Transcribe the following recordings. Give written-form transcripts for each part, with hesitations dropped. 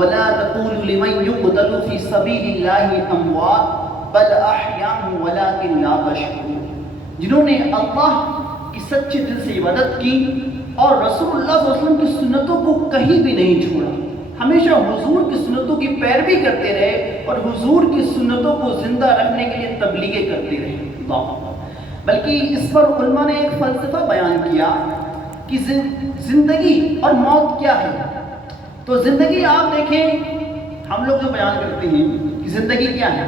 وَلَا تَقُولُوا لِمَنْ يُقْتَلُ فِي سَبِيلِ اللَّهِ أَمْوَاتٌ بَلْ أَحْيَاءٌ وَلَكِنْ لَا تَشْعُرُونَ، جنہوں نے اللہ کی سچے دل سے عبادت کی اور رسول اللہ صلی اللہ علیہ وسلم کی سنتوں کو کہیں بھی نہیں چھوڑا، ہمیشہ حضور کی سنتوں کی پیروی کرتے رہے اور حضور کی سنتوں کو زندہ رکھنے کے لیے تبلیغیں کرتے رہے۔ بلکہ اس پر علماء نے ایک فلسفہ بیان کیا کہ زندگی اور موت کیا ہے۔ تو زندگی آپ دیکھیں، ہم لوگ جو بیان کرتے ہیں کہ زندگی کیا ہے،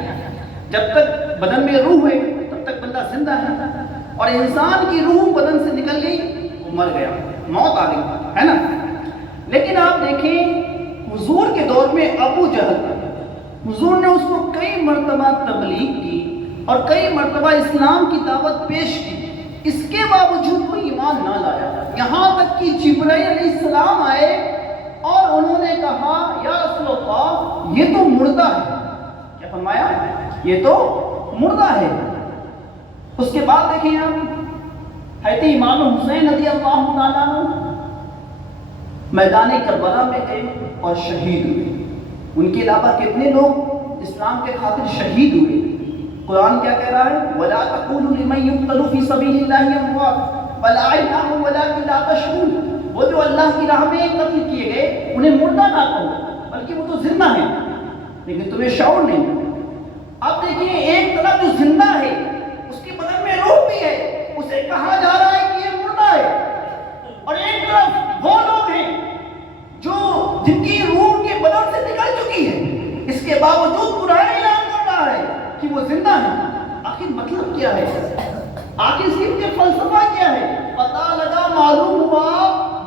جب تک بدن میں روح ہے تب تک بندہ زندہ ہے، اور انسان کی روح بدن سے نکل گئی وہ مر گیا، موت آ گئی، ہے نا۔ لیکن آپ دیکھیں حضور کے دور میں ابو جہل، حضور نے اس کو کئی مرتبہ تبلیغ کی اور کئی مرتبہ اسلام کی دعوت پیش کی، اس کے باوجود وہ ایمان نہ لایا، یہاں تک کہ جبرائیل علیہ السلام آئے اور انہوں نے کہا یا رسول اللہ یہ تو مردہ ہے۔ کیا فرمایا؟ یہ تو مردہ ہے۔ اس کے بعد دیکھیں آپ حضرت امام حسین رضی اللہ تعالیٰ عنہ میدان کربلا میں گئے اور شہید ہوئے۔ ان کے علاوہ کتنے لوگ اسلام کے خاطر شہید ہوئے؟ قرآن کیا کہہ رہا ہے؟ وَلَا تَقُولُوا لِمَنْ يُقْتَلُ فِي سَبِيلِ اللَّهِ أَمْوَاتٌ بَلْ أَحْيَاءٌ وَلَكِنْ لَا تَشْعُرُونَ، وہ جو اللہ کی راہ میں قتل کیے گئے انہیں مردہ نہ کہو بلکہ وہ تو زندہ ہیں، لیکن تمہیں شعور نہیں۔ اب دیکھیں ایک طرف جو زندہ ہے اس کے بدن میں روح بھی ہے، اسے کہا جا رہا ہے کہ یہ مردہ ہے، اور ایک طرف وہ لوگ ہیں جو جن کی روح کے بدن سے نکل چکی ہے، اس کے باوجود قرآن اعلان کر رہا ہے کہ وہ زندہ ہے۔ آخر مطلب کیا ہے؟ آخر اس کے فلسفہ کیا ہے؟ پتہ لگا، معلوم ہوا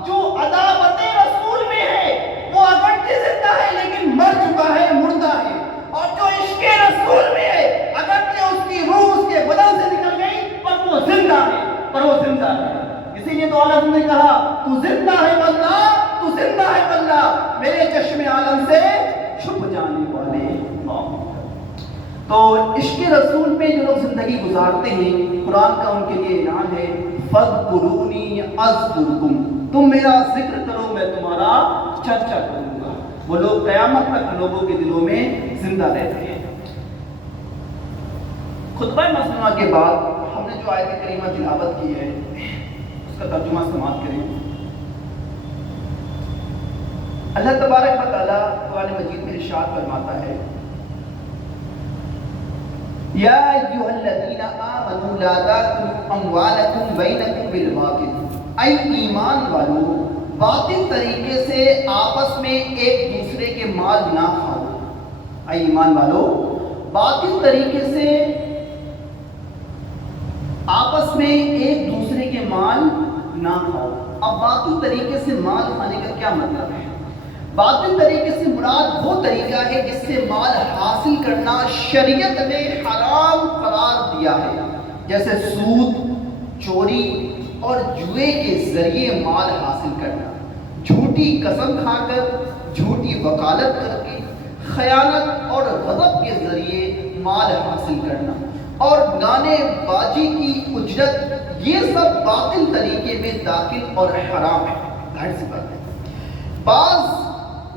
جو عداوت رسول میں ہے وہ اگرچہ زندہ ہے لیکن مر چکا ہے، مردہ ہے، اور جو عشق رسول میں ہے اگرچہ اس کی روح اس کے بدن سے نکل گئی پر وہ زندہ ہے، پر وہ زندہ ہے۔ اسی لیے تو اللہ نے کہا تو زندہ ہے واللہ، تو زندہ ہے واللہ، میرے چشم عالم سے چھپ جانے والے۔ تو عشق رسول میں جو لوگ زندگی گزارتے ہیں، قرآن کا ان کے لیے اعلان ہے فَاذْكُرُونِي أَذْكُرْكُمْ، تم میرا ذکر کرو میں تمہارا چرچا کروں گا۔ وہ لوگ قیامت تک لوگوں کے دلوں میں زندہ رہتے ہیں۔ خطبہ مسلمہ کے بعد ہم نے جو آیت کریمہ تلاوت کی ہے اس کا ترجمہ سماعت کریں۔ اللہ تبارک و تعالیٰ قرآن مجید میں ارشاد فرماتا ہے یا ایھا الذین آمنوا لا تأکلوا اموالکم بینکم بالباطل، اے ایمان والو باطل طریقے سے آپس میں ایک دوسرے کے مال نہ کھاؤ۔ اے ایمان والو باطل طریقے سے آپس میں ایک دوسرے کے مال نہ کھاؤ۔ اب باطل طریقے سے مال کھانے کا کیا مطلب ہے؟ باطل طریقے سے مراد وہ طریقہ ہے جس سے مال حاصل کرنا شریعت نے حرام قرار دیا ہے، جیسے سود، چوری اور جوئے کے ذریعے مال حاصل کرنا، جھوٹی قسم کھا کر، جھوٹی وکالت کر کے، خیانت اور غضب کے ذریعے مال حاصل کرنا، اور گانے بازی کی اجرت، یہ سب باطل طریقے میں داخل اور حرام ہے۔ ظاہر سی بات ہے، بعض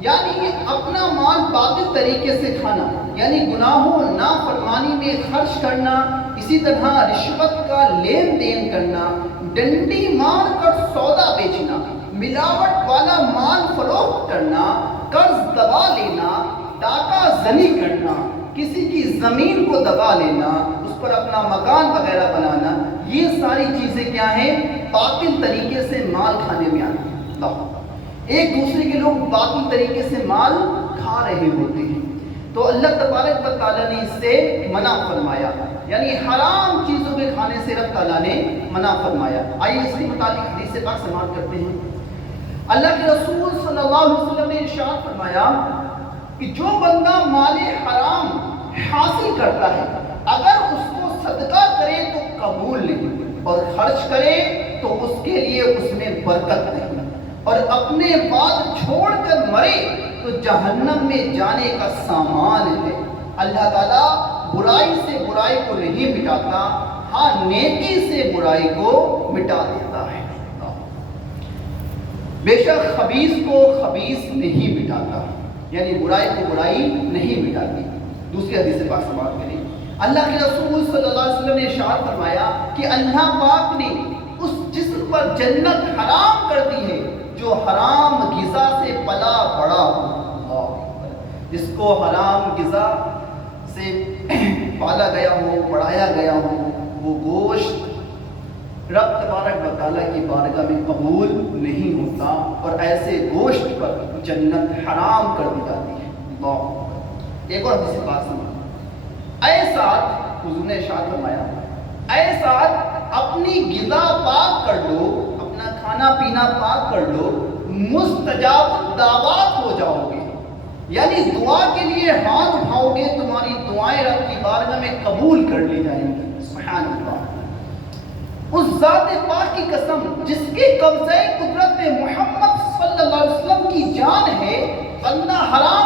یعنی اپنا مال باطل طریقے سے کھانا، یعنی گناہوں نافرمانی میں خرچ کرنا، اسی طرح رشوت کا لین دین کرنا، ڈنڈی مار کر سودا بیچنا، ملاوٹ والا مال فروخت کرنا، قرض دبا لینا، ڈاکہ زنی کرنا، کسی کی زمین کو دبا لینا، اس پر اپنا مکان وغیرہ بنانا، یہ ساری چیزیں کیا ہیں؟ باطل طریقے سے مال کھانے میں آتی ہیں۔ ایک دوسرے کے لوگ باطل طریقے سے مال کھا رہے ہوتے ہیں، تو اللہ تبارک و تعالیٰ نے اس سے منع فرمایا، یعنی حرام چیزوں کے کھانے سے رب تعالیٰ نے منع فرمایا۔ آئیے اس کے متعلق حدیث پاک سماعت کرتے ہیں۔ اللہ کے رسول صلی اللہ علیہ وسلم نے ارشاد فرمایا کہ جو بندہ مال حرام حاصل کرتا ہے اگر اس کو صدقہ کرے تو قبول نہیں، اور خرچ کرے تو اس کے لیے اس میں برکت نہیں، اور اپنے بعد چھوڑ کر مرے تو جہنم میں جانے کا سامان ہے۔ اللہ تعالیٰ برائی سے برائی کو نہیں مٹاتا، ہاں نیکی سے برائی کو مٹا دیتا ہے۔ بے شک خبیث کو خبیث نہیں مٹاتا۔ یعنی برائی کو برائی نہیں مٹاتی۔ دوسری حدیث پاک سماعت کریں، اللہ کے رسول صلی اللہ علیہ وسلم نے ارشاد فرمایا کہ اللہ پاک نے اس جسم پر جنت حرام کر دی ہے جو حرام غذا سے پلا بڑا ہو۔ جس کو حرام غذا سے پالا گیا ہو، بڑھایا گیا ہو، وہ گوشت رب تبارک و تعالیٰ کی بارگاہ میں قبول نہیں ہوتا، اور ایسے گوشت پر جنت حرام کر دی جاتی ہے۔ اللہ، ایک اور حدیث پاک سنو، اے ساتھ، حضور نے ارشاد فرمایا، اے ساتھ اپنی غذا پاک کر لو، اپنا کھانا پینا پاک کر لو، مستجاب الدعوات ہو جاؤ گے، یعنی دعا کے لیے ہاتھ اٹھاؤ گے، تمہاری دعائیں رب کی بارگاہ میں قبول کر لی جائیں گی۔ سبحان اللہ، اس ذات پاک کی قسم جس کے قبضۂ قدرت میں محمد صلی اللہ علیہ وسلم کی جان ہے، بندہ حرام